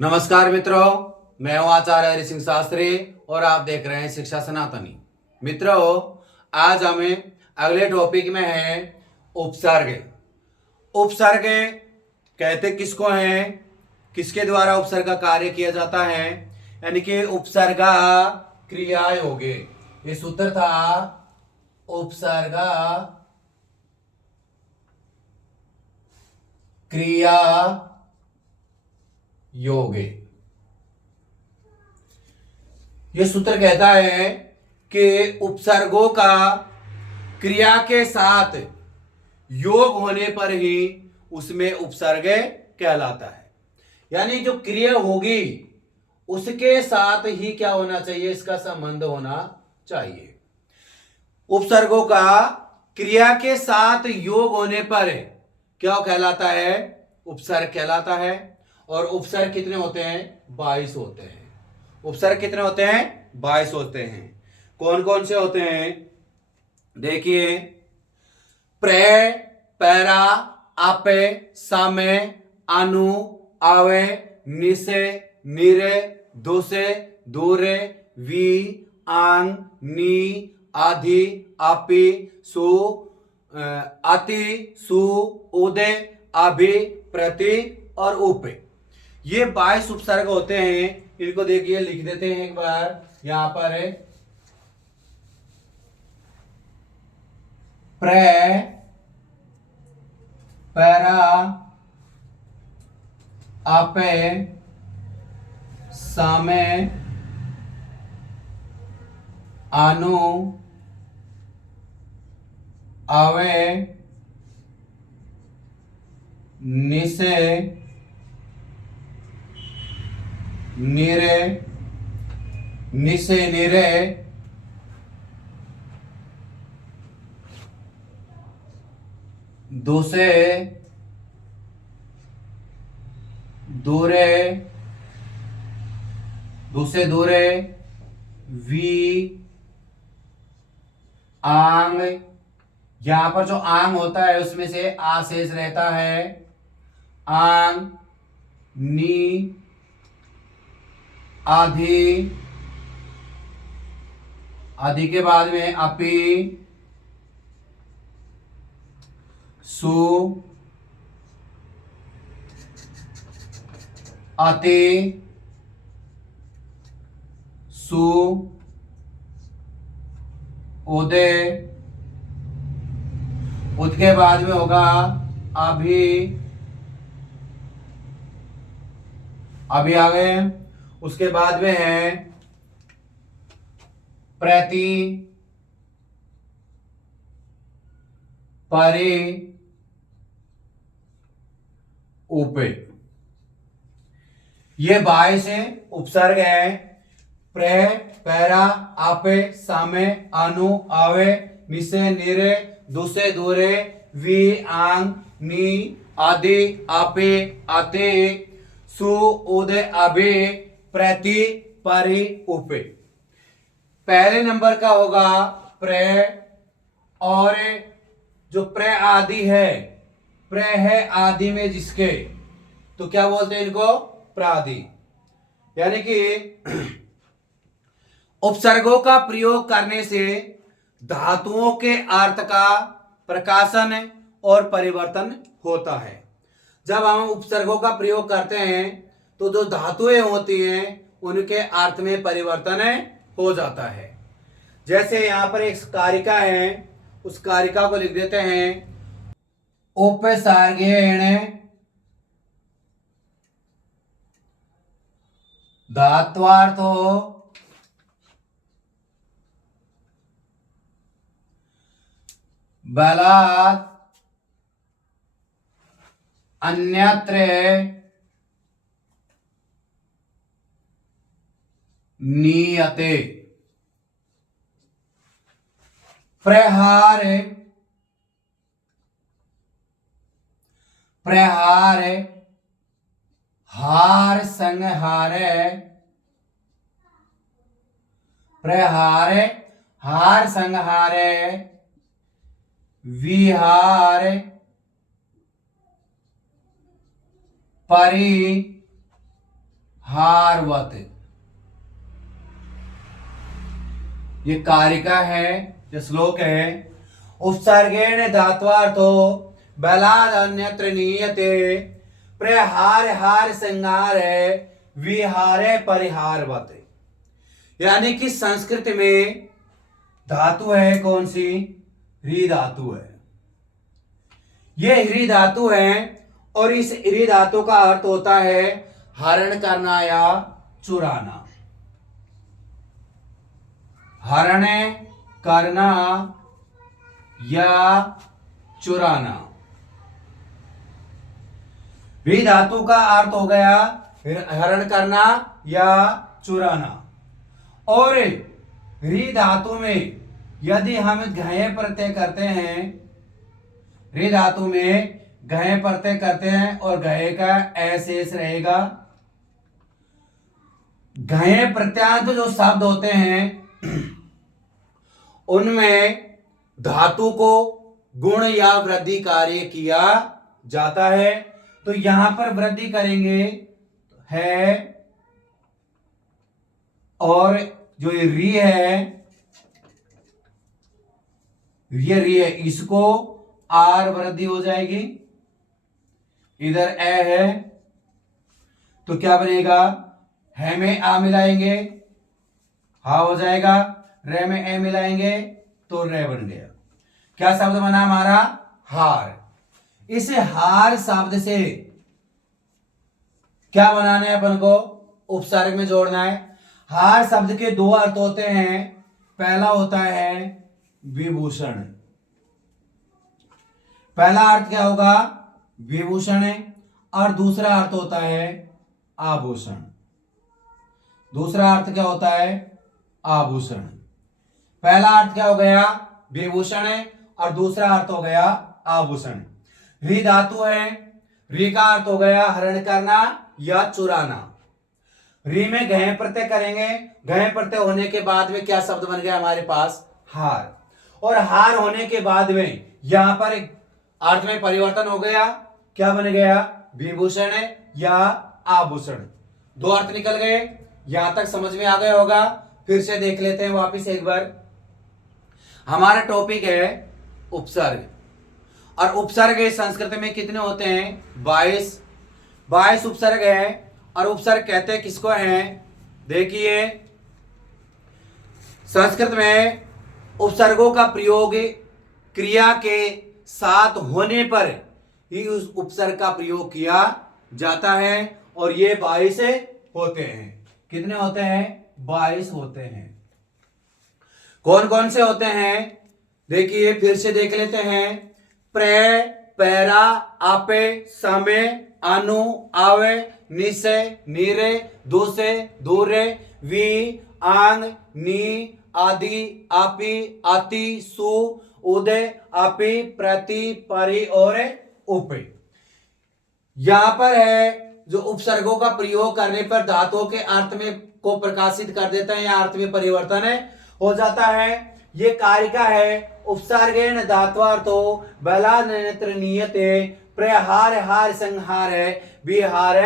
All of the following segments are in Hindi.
नमस्कार मित्रों, मैं हूं आचार्य हरि सिंह शास्त्री और आप देख रहे हैं शिक्षा सनातनी। मित्रों, आज हमें अगले टॉपिक में है उपसर्ग। उपसर्ग कहते किसको हैं, किसके द्वारा उपसर्ग का कार्य किया जाता है, यानी कि उपसर्ग क्रियाएं हो गए। ये सूत्र था उपसर्ग क्रिया योगे। ये सूत्र कहता है कि उपसर्गों का क्रिया के साथ योग होने पर ही उसमें उपसर्ग कहलाता है। यानी जो क्रिया होगी उसके साथ ही क्या होना चाहिए, इसका संबंध होना चाहिए। उपसर्गों का क्रिया के साथ योग होने पर क्या कहलाता है, उपसर्ग कहलाता है। और उपसर्ग कितने होते हैं, 22 होते हैं। उपसर्ग कितने होते हैं, 22 होते हैं। कौन कौन से होते हैं, देखिए। प्रे, पैरा, आपे, सामे, अनु, आवे, निसे, निरे, दोसे, दूरे, वी, आंग, नी, आधि, आपी, सु, आति, सु, उदे, अभि, प्रति और उपे। ये 22 उपसर्ग होते हैं। इनको देखिए, लिख देते हैं एक बार यहां पर है। प्रे, पैरा, आपे, सामे, अनु, आवे, निसे, निरे, निसे निरे, दूसे, दूरे, दूसे दूरे, वी, आंग। यहां पर जो आंग होता है उसमें से आ शेष रहता है। आंग, नी, आधि, आधि के बाद में अपी, सु, अति, सु, उदे, उद के बाद में होगा अभी, अभी आ गए। उसके बाद में है प्रति, परि, उपे। ये 22 उपसर्ग है। प्रे, पैरा, आपे, सामे, अनु, आवे, निसे, निरे, दूसे, दूरे, वी, आंग, नी, आदि, आपे, आते, सु, उदे, अभे, प्रति, परि, उपे। पहले नंबर का होगा प्रे। और जो प्रे आदि है, प्रे है आदि में जिसके, तो क्या बोलते हैं इनको, प्रादि। यानी कि उपसर्गों का प्रयोग करने से धातुओं के अर्थ का प्रकाशन और परिवर्तन होता है। जब हम उपसर्गों का प्रयोग करते हैं तो जो धातुएं होती हैं उनके अर्थ में परिवर्तन हो जाता है। जैसे यहां पर एक कारिका है, उस कारिका को लिख देते हैं उपसर्गेण धात्वार्थो बलात् अन्यत्र नीयते। प्रहार, प्रहार, हार संहार, प्रहार, हार संहार, विहार, परि, हारवत। ये कारिका है, ये श्लोक है। उपसर्गेण धात्वार्थो बलाद अन्यत्र नीयते प्रहार हार संहार विहारे परिहारवत। यानी कि संस्कृत में धातु है कौन सी? ह्री धातु है। ये ह्री धातु है और इस ह्री धातु का अर्थ होता है हरण करना या चुराना। हरण करना या चुराना। ह्री धातु का अर्थ हो गया हरण करना या चुराना। और ह्री धातु में यदि हम घय प्रत्यय करते हैं, ह्री धातु में घय प्रत्यय करते हैं और घय का शेष रहेगा। घय प्रत्यांत जो शब्द होते हैं उनमें धातु को गुण या वृद्धि कार्य किया जाता है। तो यहां पर वृद्धि करेंगे है, और जो ये री है, ये री है, इसको आर वृद्धि हो जाएगी। इधर ए है तो क्या बनेगा? है में आ मिलाएंगे हा हो जाएगा, रे में ए मिलाएंगे तो रे बन गया। क्या शब्द बना हमारा? हार। इस हार शब्द से क्या बनाना है अपन को? उपसर्ग में जोड़ना है। हार शब्द के दो अर्थ होते हैं। पहला होता है विभूषण। पहला अर्थ क्या होगा? विभूषण है। और दूसरा अर्थ होता है आभूषण। दूसरा अर्थ क्या होता है? आभूषण। पहला अर्थ क्या हो गया? विभूषण है और दूसरा अर्थ हो गया आभूषण। री धातु है, री का अर्थ हो गया हरण करना या चुराना। री में घय प्रत्यय करेंगे, घय प्रत्यय होने के बाद में क्या शब्द बन गया हमारे पास? हार। और हार होने के बाद में यहां पर अर्थ में परिवर्तन हो गया। क्या बन गया? विभूषण या आभूषण। दो अर्थ निकल गए। यहां तक समझ में आ गया होगा। फिर से देख लेते हैं वापिस एक बार। हमारा टॉपिक है उपसर्ग। और उपसर्ग संस्कृत में कितने होते हैं? 22 उपसर्ग है। और उपसर्ग कहते हैं किसको हैं? देखिए, संस्कृत में उपसर्गों का प्रयोग क्रिया के साथ होने पर ही उस उपसर्ग का प्रयोग किया जाता है। और ये 22 होते हैं। कितने होते हैं? 22 होते हैं। कौन कौन से होते हैं? देखिए फिर से देख लेते हैं। प्रे, पैरा, आपे, समे, अनु, आवे, निसे, नीरे, दूसे, दूरे, वी, आंग, नी, आदि, आपी, आति, सु, उदय, आपी, प्रति, परि और उपे। यहां पर है जो उपसर्गों का प्रयोग करने पर धातुओं के अर्थ में को प्रकाशित कर देता है या अर्थ में परिवर्तन हो जाता है। ये कारिका है। उपसर्गेण धात्वार्थो बलान्यत्र नीयते प्रहार हार संहार विहार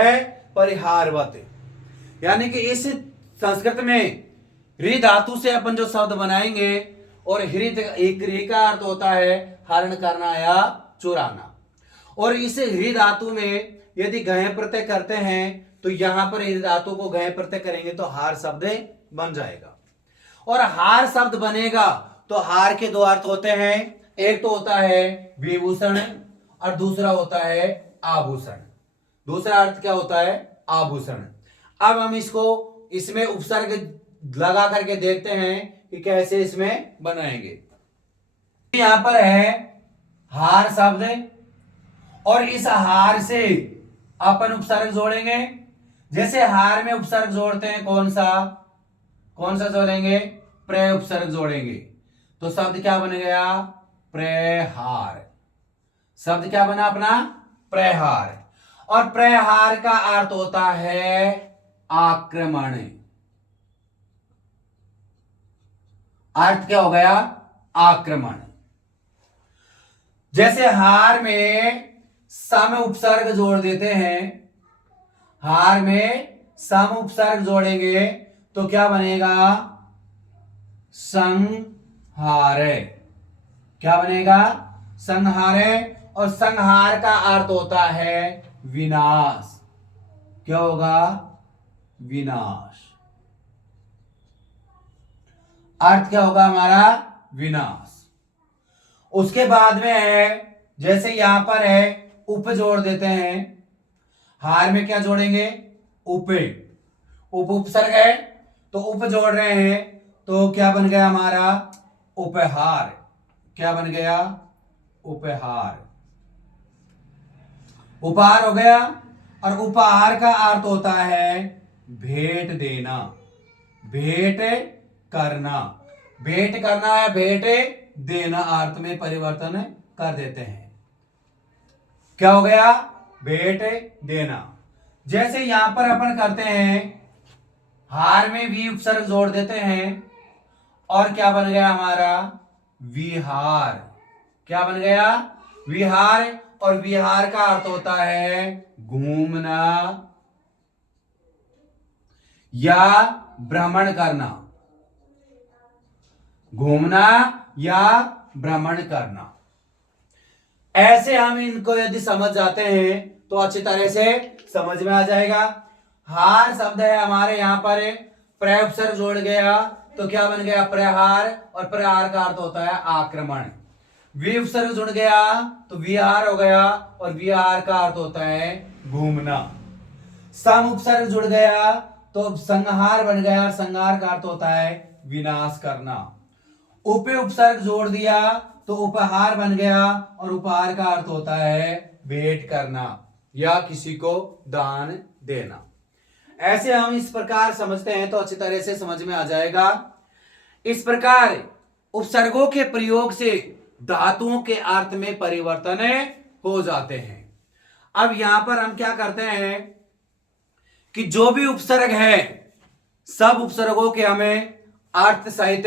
परिहारवत। यानी कि इस संस्कृत में ह्री धातु से अपन जो शब्द बनाएंगे, और ह्री का अर्थ होता है हरण करना या चुराना। और इस ह्री धातु में यदि घय प्रत्यय करते हैं तो यहां पर ह्री धातु को घय प्रत्यय करेंगे तो हार शब्द बन जाएगा। और हार शब्द बनेगा तो हार के दो अर्थ होते हैं। एक तो होता है विभूषण और दूसरा होता है आभूषण। दूसरा अर्थ क्या होता है? आभूषण। अब हम इसमें उपसर्ग लगा करके देखते हैं कि कैसे इसमें बनाएंगे। यहां पर है हार शब्द और इस हार से अपन उपसर्ग जोड़ेंगे। जैसे हार में उपसर्ग जोड़ते हैं कौन सा जोड़ेंगे? प्रे उपसर्ग जोड़ेंगे तो शब्द क्या बन गया? प्रहार। शब्द क्या बना अपना? प्रहार। और प्रहार का अर्थ होता है आक्रमण। अर्थ क्या हो गया? आक्रमण। जैसे हार में सम उपसर्ग जोड़ देते हैं, हार में सम उपसर्ग जोड़ेंगे तो क्या बनेगा? संहारे। क्या बनेगा? संहारे। और संहार का अर्थ होता है विनाश। क्या होगा? विनाश। अर्थ क्या होगा हमारा? विनाश। उसके बाद में है, जैसे यहां पर है उप जोड़ देते हैं। हार में क्या जोड़ेंगे? उप। उप उपसर्ग है तो उप जोड़ रहे हैं तो क्या बन गया हमारा? उपहार। क्या बन गया? उपहार। उपहार हो गया। और उपहार का अर्थ होता है भेंट देना, भेंट करना। भेंट करना या भेंट देना अर्थ में परिवर्तन कर देते हैं। क्या हो गया? भेंट देना। जैसे यहां पर अपन करते हैं, हार में वी उपसर्ग जोड़ देते हैं और क्या बन गया हमारा? विहार। क्या बन गया? विहार। और विहार का अर्थ होता है घूमना या भ्रमण करना। घूमना या भ्रमण करना। ऐसे हम इनको यदि समझ जाते हैं तो अच्छी तरह से समझ में आ जाएगा। हार शब्द है हमारे यहां पर, प्रय उपसर्ग जोड़ गया तो क्या बन गया? प्रहार। और प्रहार का अर्थ होता है आक्रमण। वी उपसर्ग जुड़ गया तो विहार हो गया और विहार का अर्थ होता है घूमना। सम उपसर्ग जुड़ गया तो संहार बन गया और संहार का अर्थ होता है विनाश करना। उप उपसर्ग जोड़ दिया तो उपहार बन गया और उपहार का अर्थ होता है भेंट करना या किसी को दान देना। ऐसे हम इस प्रकार समझते हैं तो अच्छी तरह से समझ में आ जाएगा। इस प्रकार उपसर्गों के प्रयोग से धातुओं के अर्थ में परिवर्तन हो जाते हैं। अब यहां पर हम क्या करते हैं कि जो भी उपसर्ग है सब उपसर्गों के हमें अर्थ सहित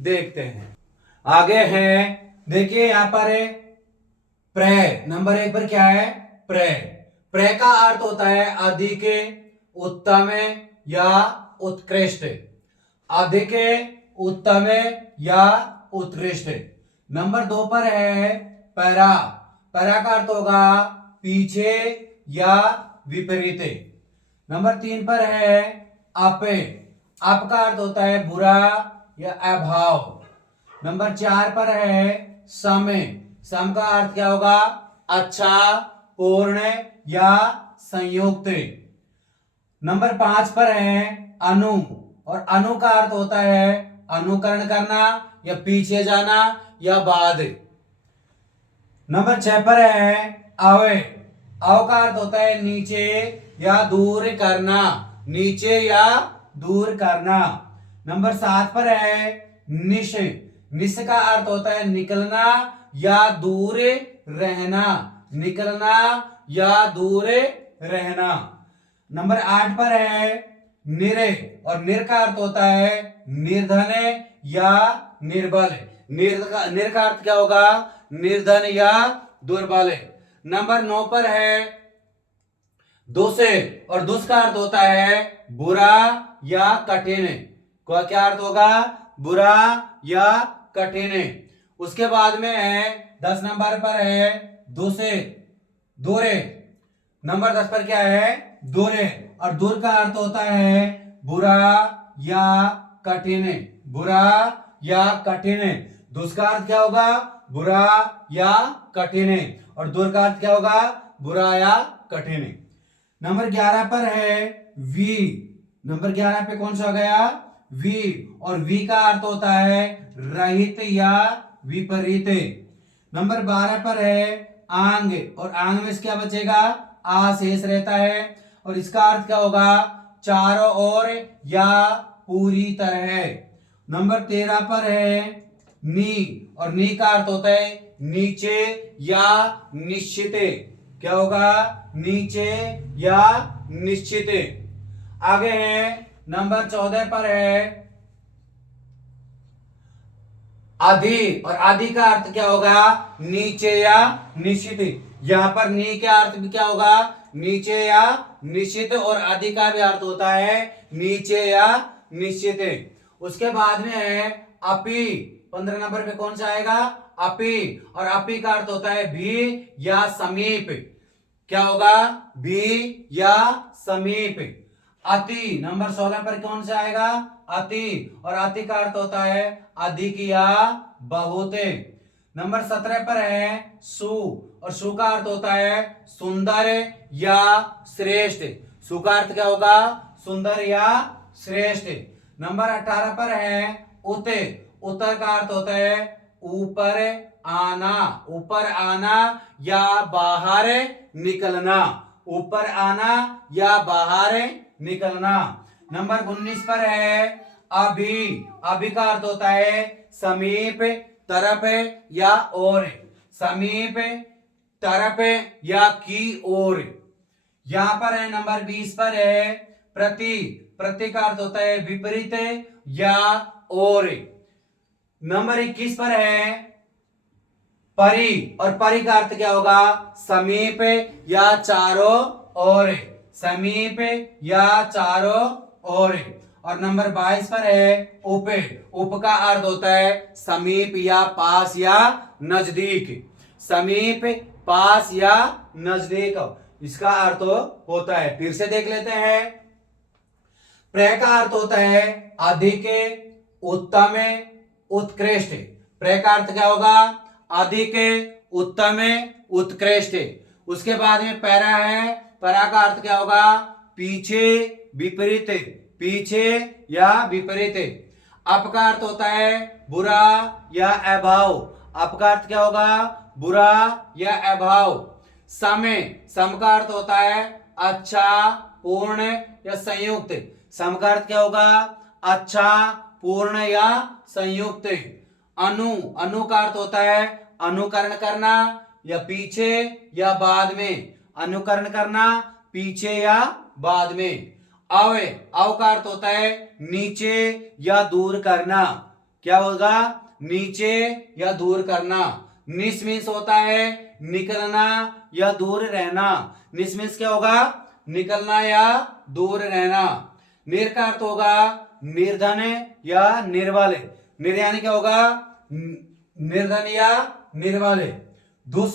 देखते हैं। आगे है, देखिए यहां पर है प्रय। नंबर 1 पर क्या है? प्रय। प्रय का अर्थ होता है अधिक, उत्तम या उत्कृष्ट। अधिक, उत्तम या उत्कृष्ट। नंबर 2 पर है पैरा। पैरा का अर्थ होगा पीछे या विपरीत। नंबर 3 पर है अप। अप का अर्थ होता है बुरा या अभाव। नंबर 4 पर है सम। सम का अर्थ क्या होगा? अच्छा, पूर्ण या संयुक्त। नंबर 5 पर है अनु। और अनु का अर्थ होता है अनुकरण करना या पीछे जाना या बाद। नंबर 6 पर है अव। अव का अर्थ होता है नीचे या दूर करना, नीचे या दूर करना। नंबर 7 पर है निश। निश का अर्थ होता है निकलना या दूर रहना, निकलना या दूर रहना। नंबर 8 पर है निर। और निर का अर्थ होता है निर्धन या निर्बल। निर का अर्थ क्या होगा? निर्धन या दुर्बल। नंबर 9 पर है दुष। और दुष का अर्थ होता है बुरा या कठिन। क्या अर्थ होगा? बुरा या कठिन। उसके बाद में है 10 नंबर पर है दूसरे, दूरे। नंबर 10 पर क्या है? दूरे। और दूर का अर्थ होता है बुरा या कठिन, बुरा या कठिन। दुष का अर्थ क्या होगा? बुरा या कठिन। और दूर का अर्थ क्या होगा? बुरा या कठिन। नंबर 11 पर है वी। नंबर 11 पे कौन सा हो गया? वी। और वी का अर्थ होता है रहित या विपरीत। नंबर 12 पर है आंग। और आंग में से क्या बचेगा? आ शेष रहता है और इसका अर्थ क्या होगा? चारों ओर या पूरी तरह। नंबर 13 पर है नी। और नी का अर्थ होता है नीचे या निश्चित। क्या होगा? नीचे या निश्चित। आगे है नंबर 14 पर है आदि। और आदि का अर्थ क्या होगा? नीचे या निश्चित। यहां पर नी का अर्थ भी क्या होगा? नीचे या निश्चित, और अधि का भी अर्थ होता है नीचे या निश्चित। उसके बाद में है अपि। 15 नंबर पे कौन सा आएगा? अपि। और अपि का अर्थ होता है भी या समीप। क्या होगा? भी या समीप। अति नंबर 16 पर कौन सा आएगा? अति। और अति का अर्थ होता है अधिक या बहुत। नंबर 17 पर है सु। और सु का अर्थ होता है सुंदर या श्रेष्ठ। सु का अर्थ क्या होगा? सुंदर या श्रेष्ठ। नंबर 18 पर है उत। उत्तर का अर्थ होता है ऊपर आना। ऊपर आना या बाहर निकलना। ऊपर आना या बाहर निकलना। नंबर 19 पर है अभी। अभी का अर्थ होता है समीप, तरफ या ओर। समीप, तरफ या की ओर। यहां पर है नंबर 20 पर है प्रति। प्रति का अर्थ होता है विपरीत या ओर। नंबर 21 पर है परि। और परि का अर्थ क्या होगा? समीप या चारों ओर। समीप या चारों ओर। और नंबर 22 पर है उप। उप का अर्थ होता है समीप या पास या नजदीक। समीप, पास या नजदीक, इसका अर्थ होता है। फिर से देख लेते हैं। प्र का अर्थ होता है अधिक, उत्तम, उत्कृष्ट। प्र का अर्थ क्या होगा? अधिक, उत्तम, उत्कृष्ट। उसके बाद में पैरा है। पैरा का अर्थ क्या होगा? पीछे, विपरीत। पीछे या विपरीत। अप का अर्थ होता है बुरा या अभाव। अप का अर्थ क्या होगा? बुरा या अभाव। समय। सम का अर्थ होता है अच्छा, पूर्ण या संयुक्त। सम का अर्थ क्या होगा? अच्छा, पूर्ण या संयुक्त। अनु। अनु का अर्थ होता है अनुकरण करना या पीछे या बाद में। अनुकरण करना पीछे या बाद में। अव। अव का अर्थ होता है नीचे या दूर करना। क्या होगा? नीचे या दूर करना। निस मीन्स होता है निकलना या दूर रहना। निस मीन्स क्या होगा? निकलना या दूर रहना। निर का अर्थ होगा निर्धन या निर्बल। निर यानी क्या होगा? निर्धन या निर्बल। दुस।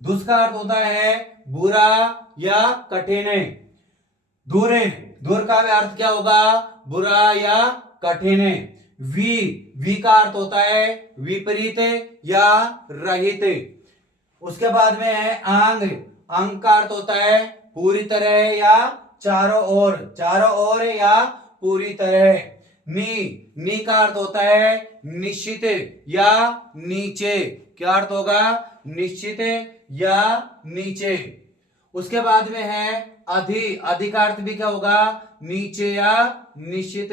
दुस का अर्थ होता है बुरा या कठिन। दूर। दूर का अर्थ क्या होगा? बुरा या कठिन। वी। वी का अर्थ होता है विपरीत या रहित। उसके बाद में है आंग। अंग का अर्थ होता है पूरी तरह या चारों ओर। चारों ओर या पूरी तरह। नी। नी का अर्थ होता है निश्चित या नीचे। क्या अर्थ होगा? निश्चित या नीचे। उसके बाद में है अधि। अधि का अर्थ भी क्या होगा? नीचे या निश्चित।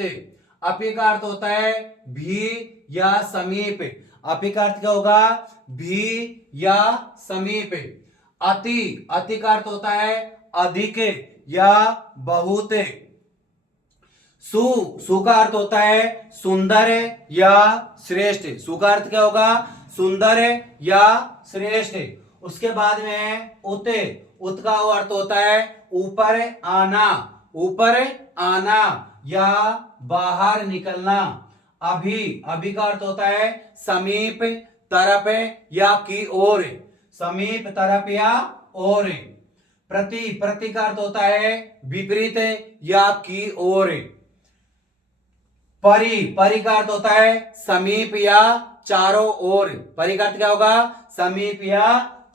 अपि का अर्थ होता है भी या समीप। अपि का अर्थ क्या होगा? भी या समीप। अति। अति का अर्थ होता है अधिक या बहुत। सु। सु का अर्थ होता है सुंदर या श्रेष्ठ। सु का अर्थ क्या होगा? सुंदर या श्रेष्ठ। उसके बाद में उत। उत का अर्थ होता है ऊपर आना। ऊपर आना या बाहर निकलना। अभी। अभी का अर्थ होता है समीप, तरफ या की ओर। समीप, तरफ या ओर। प्रति। प्रति का अर्थ होता है विपरीत या की ओर। परि। परि का अर्थ होता है समीप या चारों ओर। परि का अर्थ क्या होगा? समीप या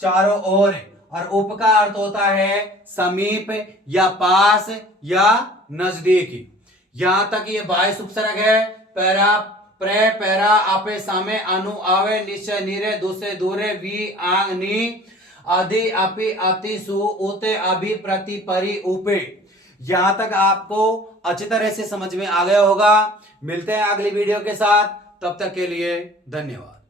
चारों ओर। और उप का अर्थ होता है समीप या पास या नजदीक। यहां तक ये 22 उपसर्ग है। पैरा, प्रे, पैरा, आपे, सामे, अनु, आवे, निश्चय, निरे, दूसरे, दूरे, वी, आंग, नी, अधि, अपि, अति, सु, उते, अभि, प्रति, परि, उपे। यहां तक आपको अच्छी तरह से समझ में आ गया होगा। मिलते हैं अगली वीडियो के साथ, तब तक के लिए धन्यवाद।